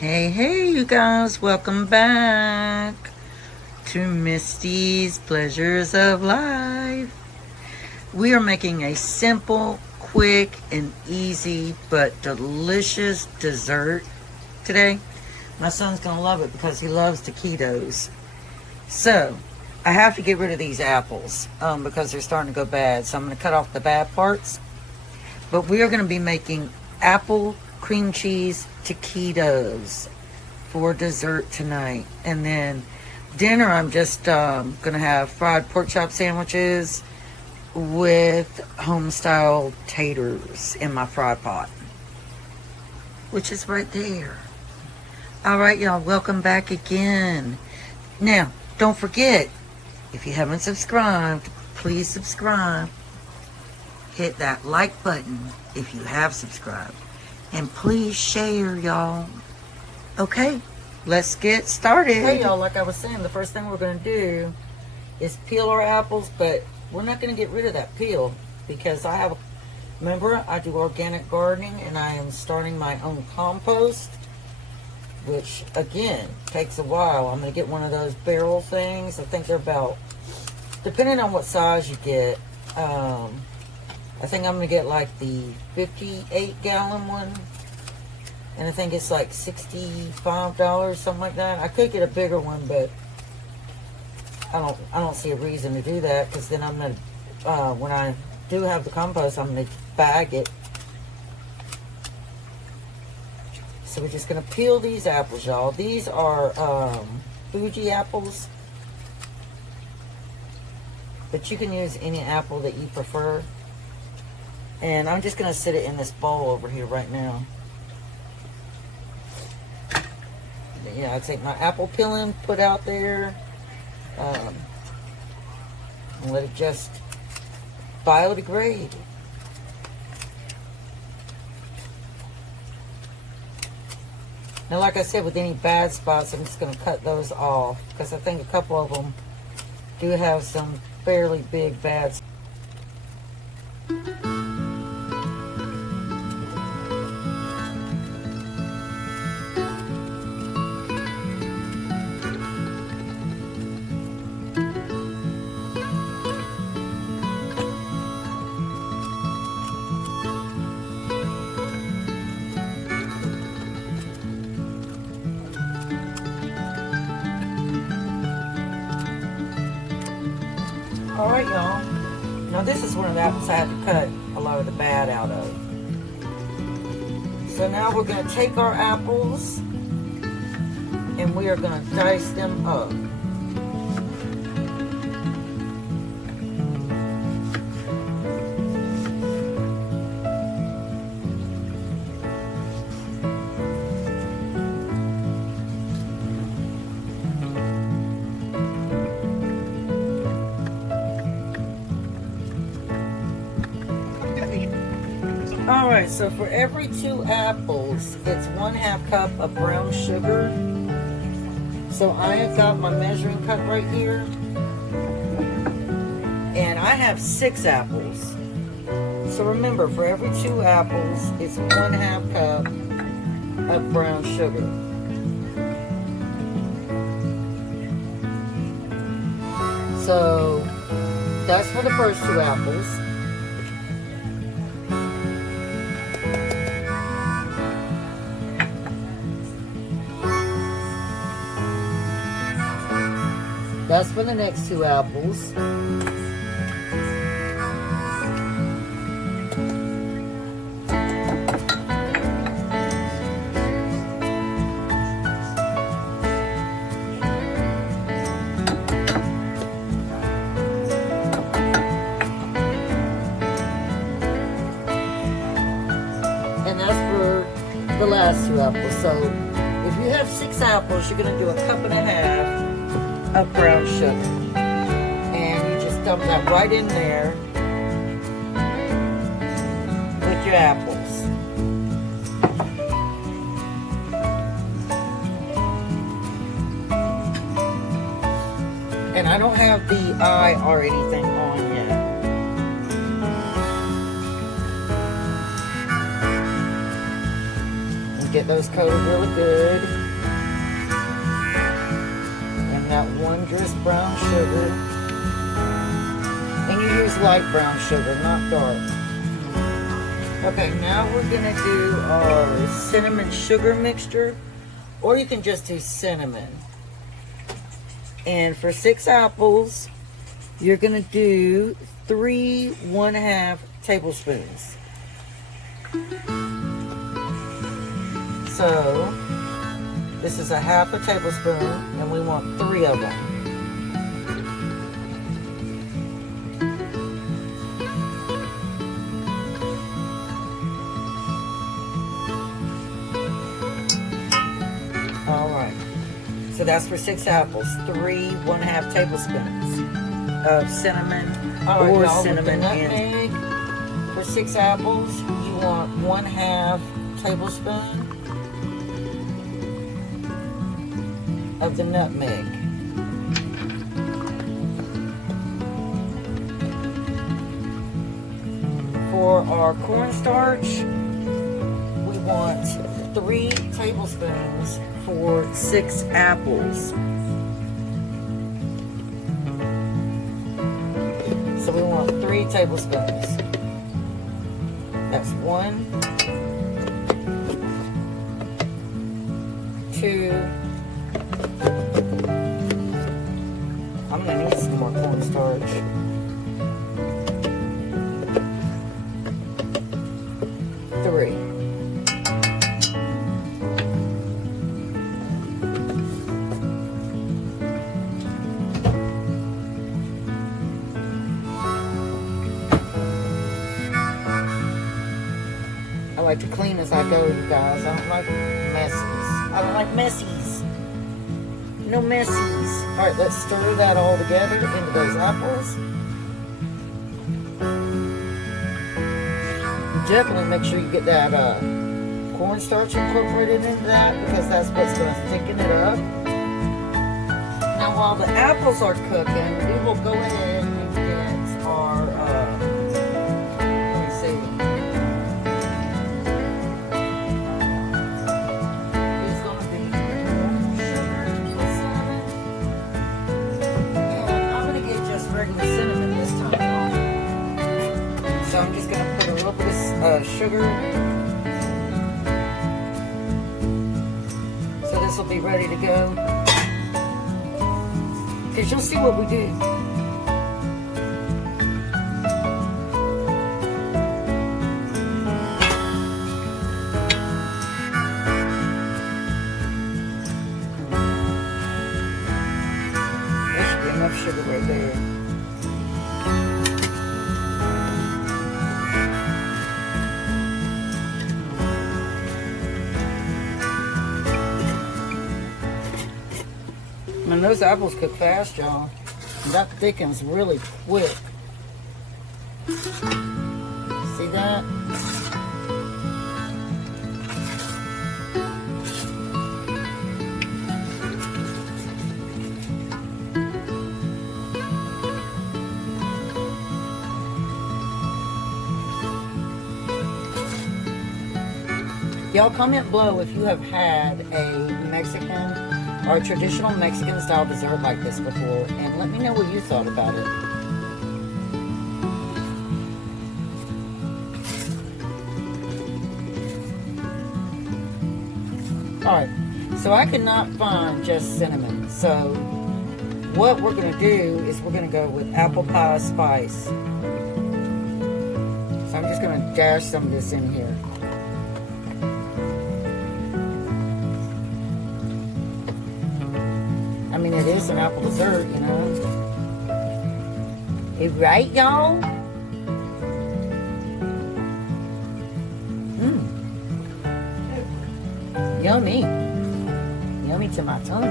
Hey, you guys, welcome back to Misty's Pleasures of Life. We are making a simple, quick, and easy but delicious dessert today. My son's gonna love it because he loves taquitos. So, I have to get rid of these apples because they're starting to go bad. So, I'm gonna cut off the bad parts. But we are gonna be making apple cream cheese taquitos for dessert tonight. And then dinner, I'm just going to have fried pork chop sandwiches with home style taters in my fry pot, which is right there. All right, y'all, welcome back again. Now, don't forget, if you haven't subscribed, please subscribe. Hit that like button if you have subscribed. And please share, y'all. Okay, let's get started. Hey, y'all, like I was saying, the first thing we're going to do is peel our apples, but we're not going to get rid of that peel because remember, I do organic gardening and I am starting my own compost, which, again, takes a while. I'm going to get one of those barrel things. I think they're about, depending on what size you get, I think I'm going to get like the 58-gallon one. And I think it's like $65, something like that. I could get a bigger one, but I don't see a reason to do that because then I'm going to, when I do have the compost, I'm going to bag it. So we're just going to peel these apples, y'all. These are Fuji apples. But you can use any apple that you prefer. And I'm just going to sit it in this bowl over here right now. Yeah, I take my apple peeling, put out there, and let it just biodegrade. Now, like I said, with any bad spots, I'm just going to cut those off because I think a couple of them do have some fairly big bad spots. Alright, y'all. Now this is one of the apples I had to cut a lot of the bad out of. So now we're going to take our apples and we are going to dice them up. Alright, so for every 2 apples, it's 1/2 cup of brown sugar. So I have got my measuring cup right here. And I have 6 apples. So remember, for every 2 apples, it's 1/2 cup of brown sugar. So that's for the first 2 apples. That's for the next 2 apples. And that's for the last 2 apples. So if you have 6 apples, you're going to do 1.5 cups of brown sugar, and you just dump that right in there with your apples. And I don't have the eye or anything on yet. Get those coated really good. And that wondrous brown sugar. And you use light brown sugar, not dark. Okay, now we're gonna do our cinnamon sugar mixture, or you can just do cinnamon. And for 6 apples, you're gonna do 3 1/2 tablespoons. So this is a 1/2 tablespoon, and we want 3 of them. All right. So that's for 6 apples. 3 1/2 tablespoons of cinnamon or cinnamon and for 6 apples, you want 1/2 tablespoon of the nutmeg. For our cornstarch, we want 3 tablespoons for 6 apples. So we want 3 tablespoons. That's 1, 2. I'm gonna need some more cornstarch. 3. I like to clean as I go, you guys. I don't like messes. I don't like messies. No messies. Alright, let's stir that all together into those apples. Definitely make sure you get that cornstarch incorporated into that, because that's what's going to thicken it up. Now while the apples are cooking, we will go ahead and get our, let me see. It's going to be normal sugar with cinnamon. And I'm going to get just regular cinnamon this time. So I'm just going to put a little bit of sugar. So this will be ready to go. Because you'll see what we do. There should be enough sugar right there. And those apples cook fast, y'all. That thickens really quick. See that? Y'all comment below if you have had a Mexican or a traditional Mexican style dessert like this before, and let me know what you thought about it. Alright, so I could not find just cinnamon, so what we're going to do is we're going to go with apple pie spice. So I'm just going to dash some of this in here. I mean, it is an apple dessert, you know. Right, y'all? Yummy. Yummy to my tummy.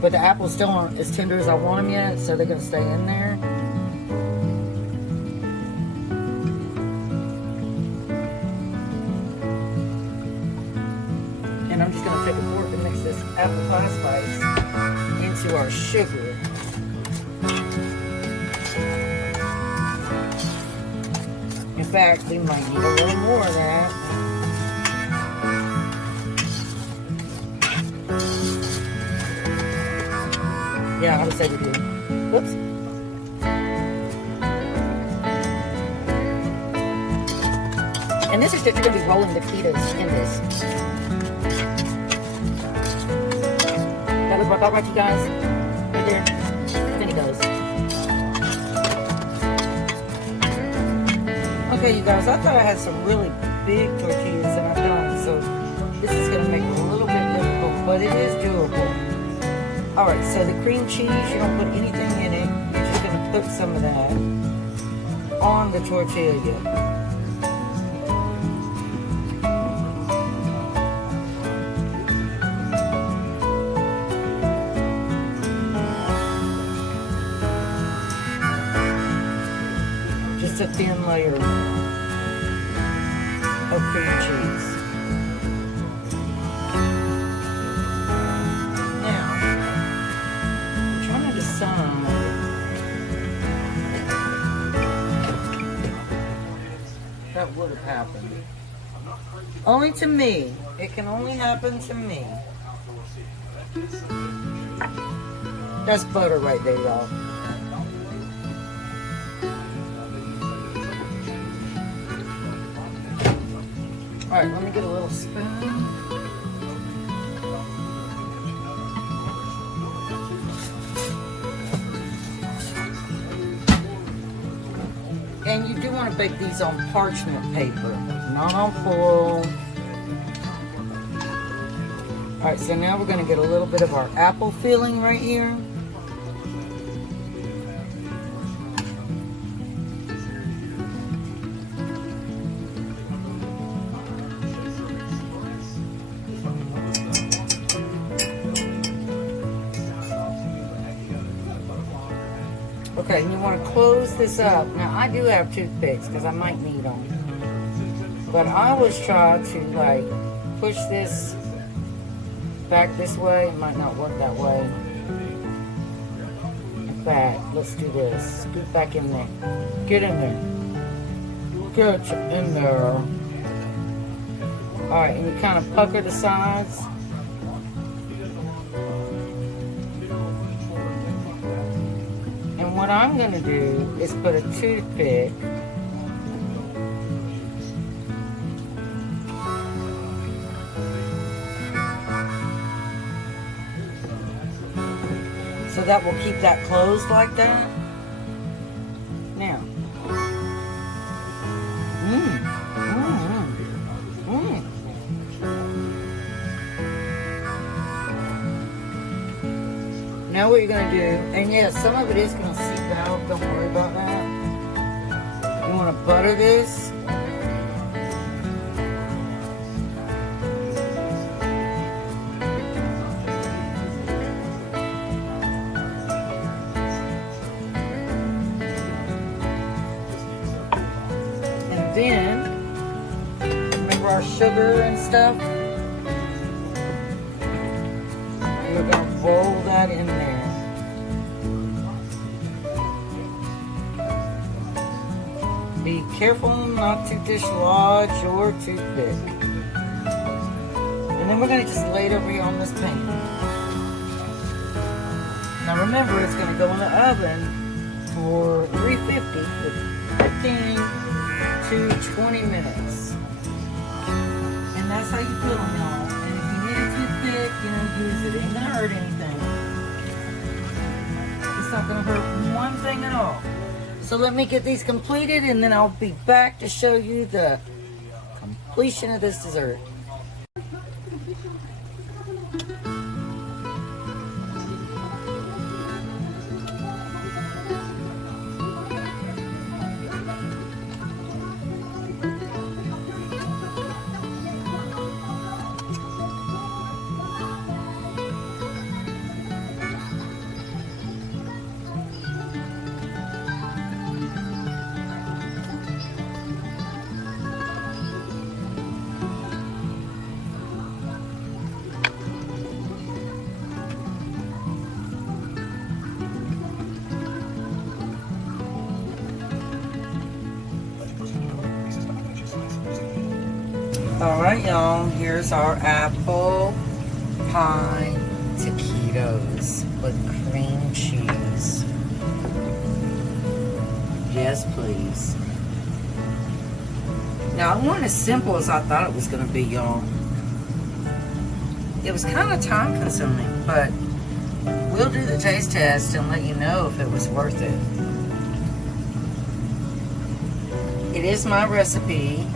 But the apples still aren't as tender as I want them yet, so they're going to stay in there. And I'm just going to take a fork and mix this apple pie spice into our sugar. And fact, we might need a little more of that. Yeah, I would say we do. Whoops. And this is just, you're going to be rolling the taquitos in this. That was about right, you guys? Right there. Then it goes. Okay, you guys, I thought I had some really big tortillas and I don't. So this is going to make it a little bit difficult, but it is doable. Alright, so the cream cheese, you don't put anything in it. You're just going to put some of that on the tortilla. Just a thin layer of cream cheese. Now, I'm trying to decide. That would have happened. Only to me. It can only happen to me. That's butter right there, y'all. Alright, let me get a little spoon. And you do want to bake these on parchment paper, not on foil. Alright, so now we're going to get a little bit of our apple filling right here. Okay, and you want to close this up. Now, I do have toothpicks because I might need them. But I always try to, like, push this back this way. It might not work that way. Back. Let's do this. Scoot back in there. Get in there. Get in there. Alright, and you kind of pucker the sides. What I'm going to do is put a toothpick so that will keep that closed like that. Now, now what you're going to do, and yes, some of it is going to seep out, don't worry about that. You want to butter this. And then, remember our sugar and stuff? We're going to roll that in there. Be careful not to dislodge your toothpick. And then we're going to just lay it over here on this pan. Now remember, it's going to go in the oven for 350 for 15 to 20 minutes. And that's how you put them, y'all. And if you need a toothpick, use it. It ain't going to hurt anything. It's not going to hurt one thing at all. So let me get these completed and then I'll be back to show you the completion of this dessert. Alright, y'all, here's our apple pie taquitos with cream cheese. Yes, please. Now, it wasn't as simple as I thought it was going to be, y'all. It was kind of time consuming, but we'll do the taste test and let you know if it was worth it. It is my recipe.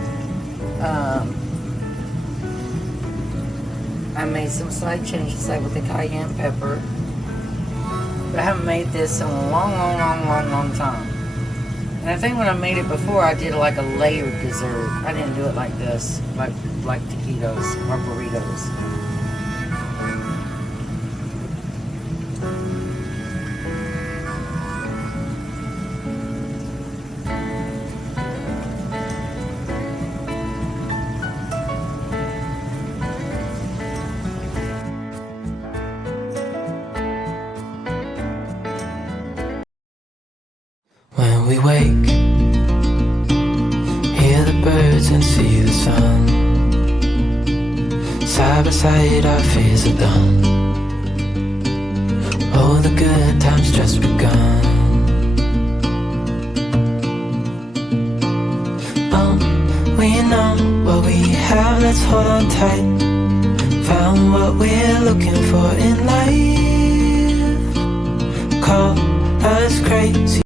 I made some slight changes, like with the cayenne pepper. But I haven't made this in a long time. And I think when I made it before, I did like a layered dessert. I didn't do it like this, like taquitos or burritos. When we wake, hear the birds and see the sun. Side by side our fears are done. Oh, the good times just begun. We know what we have, let's hold on tight. Found what we're looking for in life. Call us crazy.